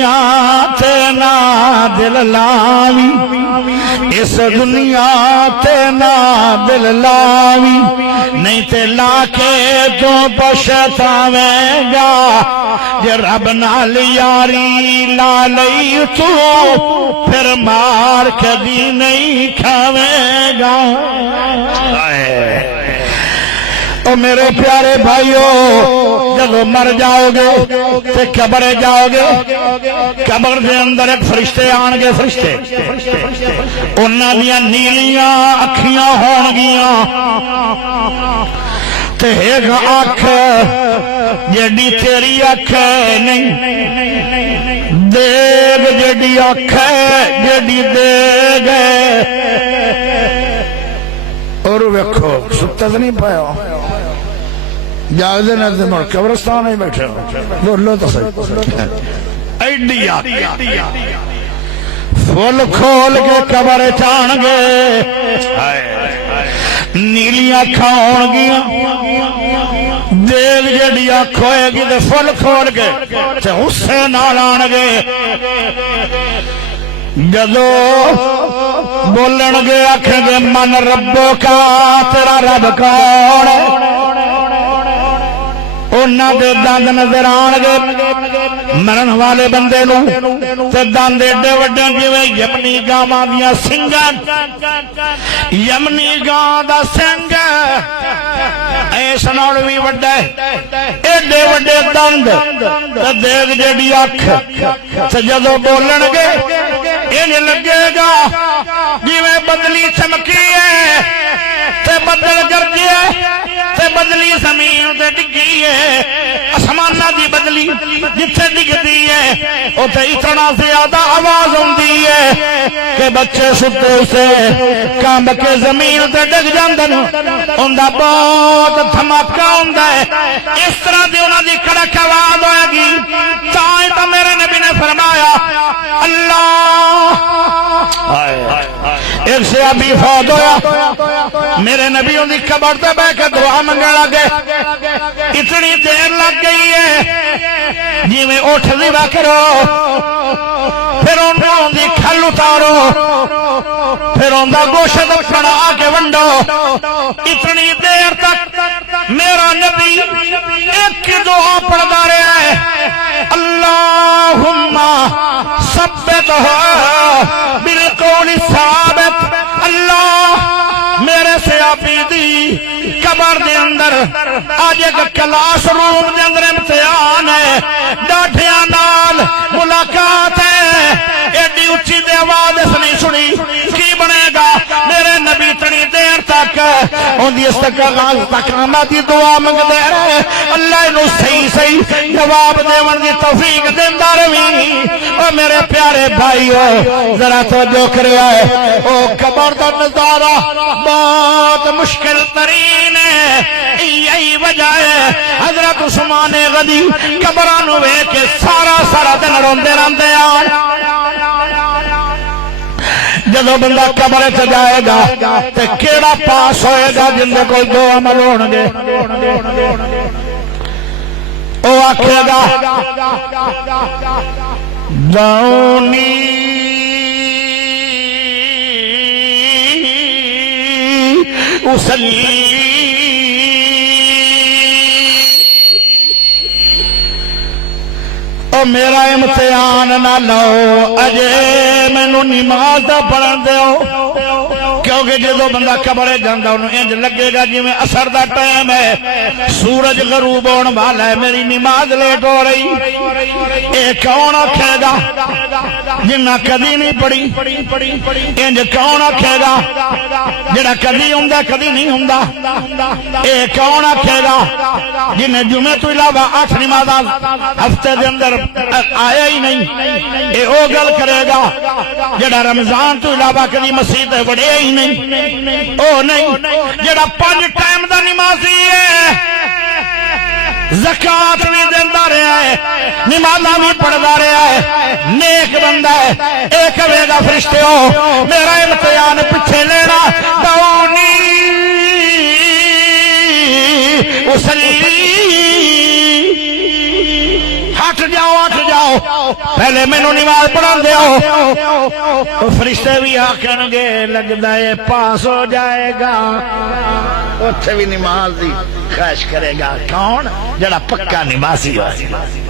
دنیا تے نہ دل لاوی اس دنیا تے نہ دل لاوی نہیں تے لا کے تو پچھتاویں گا جے رب نال یاری لا لئی تو پھر مار کبھی نہیں کھاویں گا او میرے پیارے بھائیو جب مر جاؤ گے تے قبر جاؤ گے قبر دے اندر ایک فرشتے آن گے فرشتے انہاں دیاں نیلیاں اکھیاں ہون گیاں تے ایک اکھ جیڑی تیری اکھ نہیں دیگ جیڑی اکھ جیڑی دیگ اور ویکھو ستا تو نہیں پایا جاگ دے نہ مر قبرستان ہی بیٹھے بولو تو صحیح ایڈی فل کھول کے قبر چان گے نیلیاں کھاؤن گیاں دیگ جڑی اکھ ہوئے گی تے فل کھول کے تے غصے نال آن گے جدو بولن گے آکھیں گے من ربو کا تیرا رب کون انہاں دے دند نظر آن گے مرن والے بندے نو تے دند ایڈے وڈے جویں یمنی گاواں دیاں سنگاں یمنی گاں دا سنگ ایس نال وی وڈا ایڈے وڈے دند تے دیکھ جڑی اکھ تے جدوں بولن گے انج لگے گا جویں بدلی چمکی ہے تے بدل گرجے تے بدلی زمین تے ڈگی ہے آسمانہ دی بدلی جتھے ڈگدی ہے اوتھے اتنا زیادہ آواز ہوندی ہے کہ بچے ستے اسے کامب کے زمین تے ڈگ جاندن اوندا بہت دھماکہ ہوندا ہے اس طرح دی انہاں دی کڑک آواز ہوئے گی تاں میرے نبی نے فرمایا اللہ ایک سے ابھی فوت ہویا میرے نبیوں دی قبر تے بیٹھ کے دعا منگنے لگے اتنی دیر لگ گئی ہے جی میں اٹھ دیوا کرو پھر انہوں دی کھل اتارو پھر ان دا گوشت بنا کے ونڈو اتنی دیر تک میرا نبی ایک دعا پڑھتا رہا ہے اللہم ثبتہ بالقول ثابت اللہ میرے سے آپی دی قبر دے اندر آج ایک کلاس روم دے اندر امتحان ہے ڈاٹھیاں نال ملاقات ہے ایڈی اچھی دے آواز اس نہیں سنی کی بنے گا میرے نبی اتنی دیر تک ان دی استقامتی دعا منگ دے رہے اللہ انہوں صحیح جواب دے من دی توفیق دیندہ روی او میرے پیارے بھائیو ذرا توجہ کرے آئے او قبر دا نظارہ بہت مشکل ترین ہے یہی وجہ ہے حضرت عثمان غنی قبرانو وے کے سارا دن روندے رہندے آن جدو بندہ قبر سے جائے گا تے کیڑا پاس ہوئے گا جن دے کوئی دو عمل ہون گے او آکھے گا داؤنی اسلی او میرا امتحان نہ لو اجے مینوں نماز دا پڑھن دیو کیونکہ جدو بندہ قبرے جاندا انہوں انج لگے گا جی میں اثر دا ٹائم ہے سورج غروب ہون والا ہے میری نماز لیٹ ہو رہی اے کون آکھے گا جنہ کدی نہیں پڑھی انج کون آکھے گا جڑا کدی ہوندا کدی نہیں ہوندا اے کون آکھے گا جنہیں جمعے تو علاوہ 8 نمازاں ہفتے دے اندر آیا ہی نہیں اے او گل کرے گا جڑا رمضان تو علاوہ کدی مسجد وڑے ہی نہیں او نہیں جڑا 5 ٹائم دا نمازی ہے زکات بھی دیندہ رہا ہے نمازاں بھی پڑھدا رہا ہے نیک بندہ ہے اے کہے گا فرشتے ہو میرا امتحان پیچھے لینا دعونی اسلی ہٹ جاؤ پہلے مینوں نماز پڑھا دیو فرشتے بھی آکھن گے لگدا ہے پاس ہو جائے گا اوتھے بھی نماز دی خواہش کرے گا کون جڑا پکا نمازی ہوئے